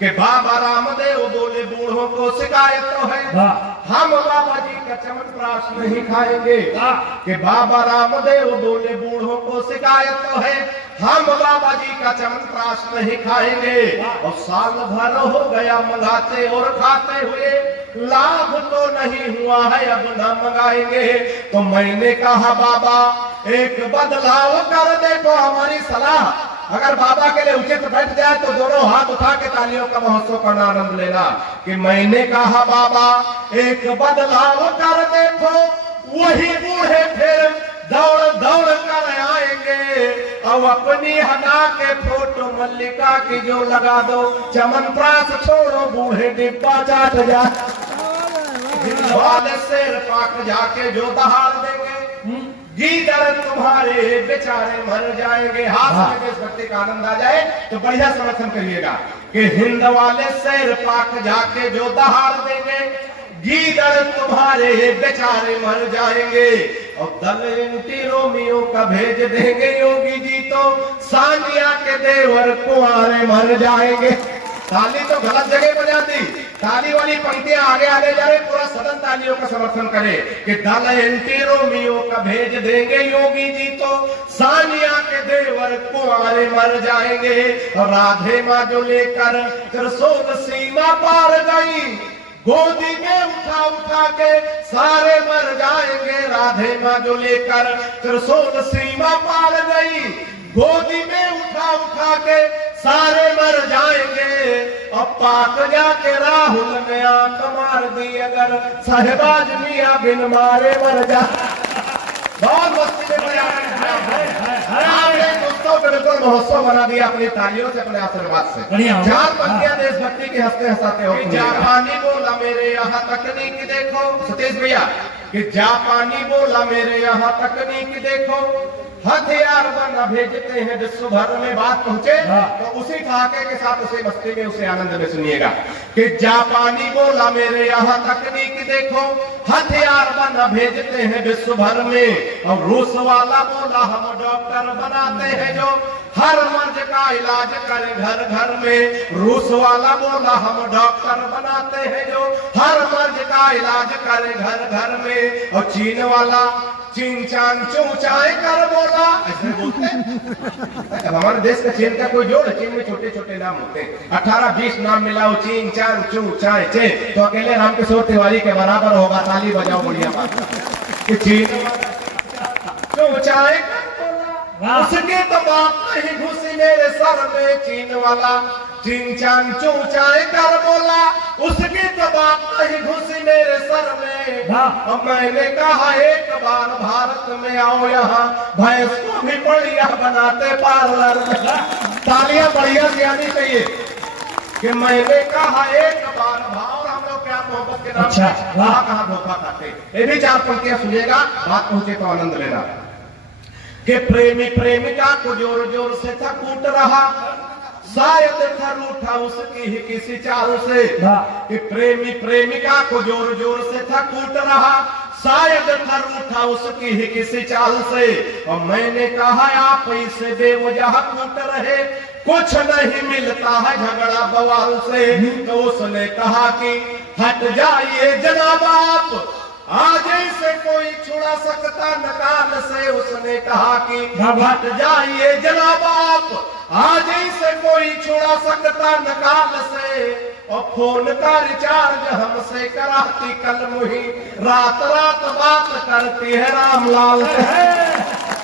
कि बाबा रामदेव बोले बूढ़ों को शिकायत तो है, हम बाबा जी का च्यवनप्राश नहीं खाएंगे। कि बाबा रामदेव बोले बूढ़ों को शिकायत तो है, हम बाबा जी का च्यवनप्राश नहीं खाएंगे। और साल भर हो गया मंगाते और खाते हुए, लाभ तो नहीं हुआ है, अब न मंगाएंगे। तो मैंने कहा बाबा एक बदलाव कर देखो हमारी सलाह, अगर बाबा के लिए उचित बैठ जाए तो दोनों हाथ उठा के तालियों का महोत्सव का आनंद लेना। कि मैंने कहा बाबा एक बदलाव कर देखो, वही बूढ़े फिर दौड़ दौड़ कर आएंगे। अब अपनी हटा के फोटो मल्लिका की जो लगा दो, च्यवनप्राश छोड़ो बूढ़े डिब्बा चाट जा, शेर पाक जाके जो दहाड़ देंगे, गीदड़ तुम्हारे बेचारे मर जाएंगे। हाथ में देशभक्ति का आनंद आ जाए तो बढ़िया समर्थन करिएगा। कि हिंद वाले शेर पाक जाके जो दहाड़ देंगे, गीदड़ तुम्हारे बेचारे मर जाएंगे। और दल एंटी रोमियो का भेज देंगे योगी जी, तो सानिया के देवर कुंवारे मर जाएंगे। ताली तो गलत जगह पर जाती, ताली वाली पंक्तियां आगे आगे जा रही, पूरा सदन तालियों का समर्थन करे। कि दल एंटी रोमियो का भेज देंगे योगी जी, तो सानिया के देवर कुंवारे मर जाएंगे। और राधे माँ जो लेकर त्रिशूल सीमा पार गई, गोदी में उठा उठा के सारे मर जाएंगे। राधे माँ जो लेकर त्रिशूल सीमा पार गई, गोदी में उठा उठा के सारे मर जाएंगे। अब पाक जाके राहुल ने आंख मार दी, अगर साहिबाज मियां बिन मारे मर जा। बहुत मस्ती में दोस्तों बिल्कुल महोत्सव बना दिया अपनी तालियों से, अपने आशीर्वाद से। चार पंक्तियां देशभक्ति के हंसते हंसाते हो। जापानी बोला मेरे यहाँ तकनीक देखो, सतीश भैया। कि जापानी बोला मेरे यहाँ तकनीक देखो, हथियार बना भेजते हैं विश्व भर में। बात पहुंचे तो उसी ठहाके के साथ, उसी मस्ती में, उसे आनंद में सुनिएगा। कि जापानी बोला मेरे यहाँ तकनीक देखो, हथियार बना भेजते हैं विश्व भर में। और रूस वाला बोला हम डॉक्टर बनाते हैं जो हर मर्ज का इलाज करे घर घर में। रूस वाला बोला हम डॉक्टर बनाते हैं जो हर मर्ज का इलाज करे घर घर में। और चीन वाला चीन चांग चूचाए कर बोला, ऐसे बोलते हैं। अब हमारे देश का चीन का कोई जोड़, चीन में छोटे छोटे नाम होते हैं, 18-20 नाम मिलाओ, चीन चांग चूचाए चे, तो अकेले रामकिशोर तिवारी के बराबर होगा। ताली बजाओ बढ़िया बात। कि चीन चूचाए उसके तो बात नहीं घुसी मेरे सर में। चीन वाला चीन चांग चूचाए कर बोला, उसकी तो बात नहीं घुसी मेरे सर में। अब मैंने कहा एक बार भारत में आओ, यहाँ भैंस को भी बढ़िया बनाते पार्लर में। तालियां बढ़िया से आनी चाहिए। कि मैंने कहा एक बार भाव, हम लोग क्या मोहब्बत के नाम कहाँ धोखा खाते। ये भी चार पंक्तियां सुनिएगा, बात पहुंचे तो आनंद लेना। कि प्रेमी प्रेमिका को जोर जोर से था कूट रहा, शायद था रूठा उसकी ही किसी चाल से। कि प्रेमी प्रेमिका को जोर जोर से था कूट रहा, शायद था रूठा उसकी ही किसी चाल से। और मैंने कहा आप इसे बेवजह कूट रहे, कुछ नहीं मिलता है झगड़ा बवाल से। तो उसने कहा कि हट जाइए जनाब आप, आज से कोई छुड़ा सकता नकाल से। उसने कहा कि हट जाइए जनाब आप, आज से कोई छुड़ा सकता नकाल से। और फोन का रिचार्ज हमसे कराती कल मुही, रात रात बात करती है रामलाल से।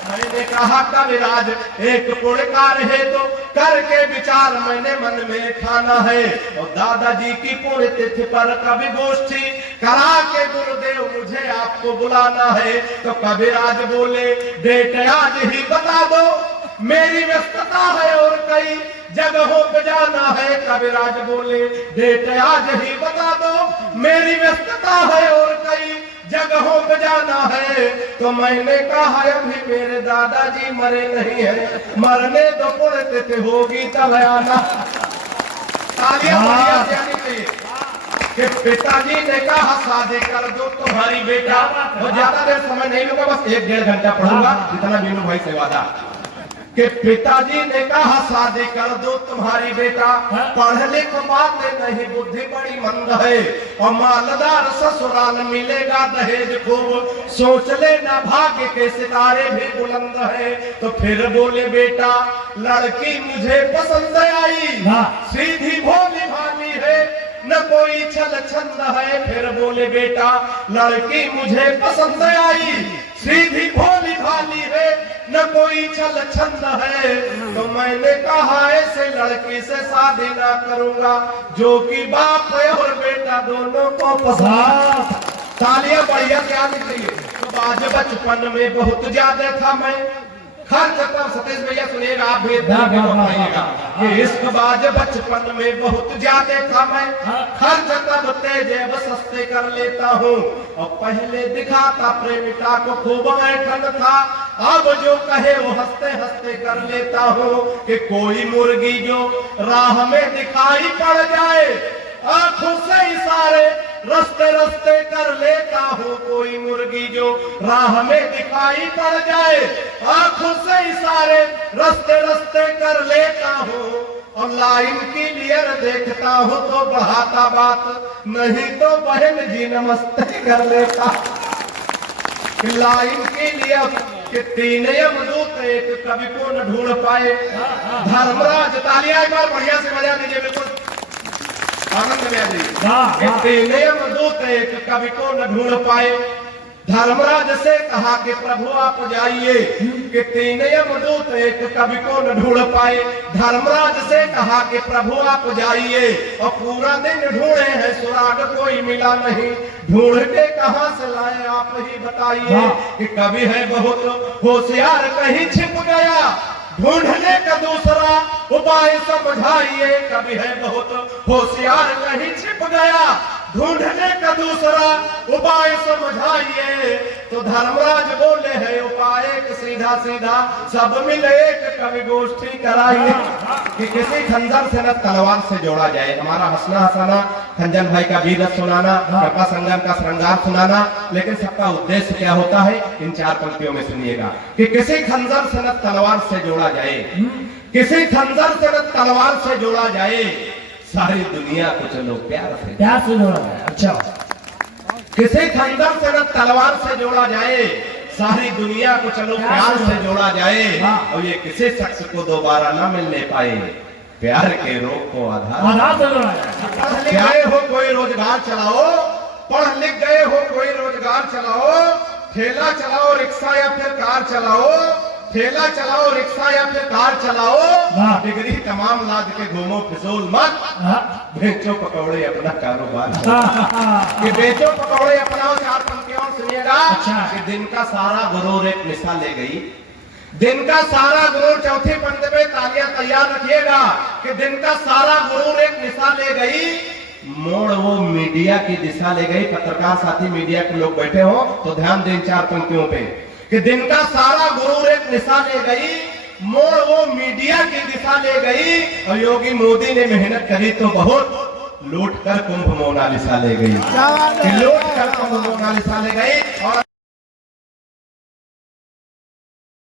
मैंने कहा कविराज एक पुण्यकार है तो करके विचार मैंने मन में ठाना है। और दादाजी की पुण्यतिथि पर कवि गोष्ठी करा के गुरुदेव मुझे आपको बुलाना है। तो कविराज बोले डेट आज ही बता दो, मेरी व्यस्तता है और कई जगहों पे जाना है। कविराज बोले डेट आज ही बता दो, मेरी व्यस्तता है और कई जगहों पे जाना है। तो मैंने कहा अभी मेरे दादाजी मरे नहीं है, मरने दो पुण्यतिथि होगी तब आना। तालियां बढ़िया से आनी चाहिए। कि पिताजी ने कहा शादी कर दो तुम्हारी बेटा, वो ज्यादा देर समय नहीं लूंगा, बस 1-1.5 घंटा पढ़ूंगा, जितना बीनू भाई से वादा। कि पिताजी ने कहा शादी कर दो तुम्हारी बेटा, पढ़ लिख बातें नहीं बुद्धि बड़ी मंद है, और मालदार ससुराल मिलेगा दहेज खूब, सोच लेना भाग्य के सितारे भी बुलंद है। तो फिर बोले बेटा लड़की मुझे पसंद आई, सीधी भोली भाली है न कोई छल छंद है। फिर बोले बेटा लड़की मुझे पसंद आई, सीधी भोली भाली है न कोई छल छंद है। तो मैंने कहा ऐसे लड़की से शादी ना करूंगा जो कि बाप है और बेटा दोनों को पसंद। तालियां बढ़िया क्या लिख रही है। तो आज बचपन में बहुत ज्यादा था मैं खर्च, तब सतीश भैया सुनिएगा, आप भी बताइएगा कि इश्क बाज बचपन में बहुत ज्यादा था मैं, खर्च तब तेजेब सस्ते कर लेता हूँ, और पहले दिखाता प्रेमिका को खूब ऐठन था, अब जो कहे वो हंसते हंसते कर लेता हूँ। कि कोई मुर्गी जो राह में दिखाई पड़ जाए, आंखों से इशारे रस्ते रस्ते कर लेता हूँ। कोई मुर्गी जो राह में दिखाई पड़ जाए, आंखों से इशारे रस्ते रस्ते कर लेता हूँ, और लाइन क्लियर देखता हूँ तो बढ़ाता बात, नहीं तो बहन जी नमस्ते कर लेता। लाइन क्लियर कि तीन यमदूत एक कवि को न ढूंढ पाए। धर्मराज, तालियां एक बार बढ़िया से बजा दीजिए, बिल्कुल आनंद में आ जाइए। तीन यमदूत एक कवि को न ढूंढ पाए। धर्मराज से कहा कि प्रभु आप जाइए, कि तीन यमदूत एक कवि को न ढूंढ पाए। धर्मराज से कहा कि प्रभु आप जाइए, और पूरा दिन ढूंढे हैं सुराग कोई मिला नहीं, ढूंढ के कहां से लाए आप ही बताइए। कि कवि है बहुत होशियार कहीं छिप गया, ढूंढने का दूसरा उपाय समझाइए। कवि है बहुत होशियार कहीं छिप गया, ढूंढने का दूसरा उपाय समझाइए। तो धर्मराज बोले है उपाय सीधा सीधा, सब मिले एक कवि गोष्ठी कराइए। कि किसी खंजर से न तलवार से जोड़ा जाए। हमारा हंसना हंसाना, खंजन भाई का वीरत सुनाना, कृपा संगम का श्रृंगार सुनाना, लेकिन सबका उद्देश्य क्या होता है इन चार पंक्तियों में सुनिएगा। कि किसी खंजर से न तलवार से जोड़ा जाए, किसी खंजर से न तलवार से जोड़ा जाए, सारी दुनिया को चलो प्यार से जोड़ा जाए। अच्छा, किसी खंजर से न तलवार से जोड़ा जाए, सारी दुनिया को चलो प्यार से जोड़ा जाए, और ये किसी शख्स को दोबारा न मिलने पाए, प्यार के रोग को आधार से जोड़ा जाए। पढ़ लिख गए हो कोई रोजगार चलाओ, पढ़ लिख गए हो कोई रोजगार चलाओ, ठेला चलाओ रिक्शा या फिर कार चलाओ, ठेला चलाओ रिक्शा या फिर कार चलाओ, डिग्री तमाम लाद के घूमो फिजूल मत, बेचो पकौड़े अपना कारोबार। कि बेचो पकौड़े अपना, चार पंक्तियों सुनिएगा। कि दिन का सारा गुरूर एक निशा ले गई, दिन का सारा गुरूर, चौथी पंक्ति पे तालियां तैयार रखिएगा। कि दिन का सारा गुरूर एक निशा ले गई, मोड़ वो मीडिया की दिशा ले गई। पत्रकार साथी मीडिया के लोग बैठे हो तो ध्यान दें चार पंक्तियों पे। कि दिन का सारा गुरूर एक दिशा ले गई, मोड़ वो मीडिया की दिशा ले गई, और योगी मोदी ने मेहनत करी तो बहुत, लूट कर कुंभ मोनालिसा ले गई। लूट कर कुंभ मोनालिसा ले गई। और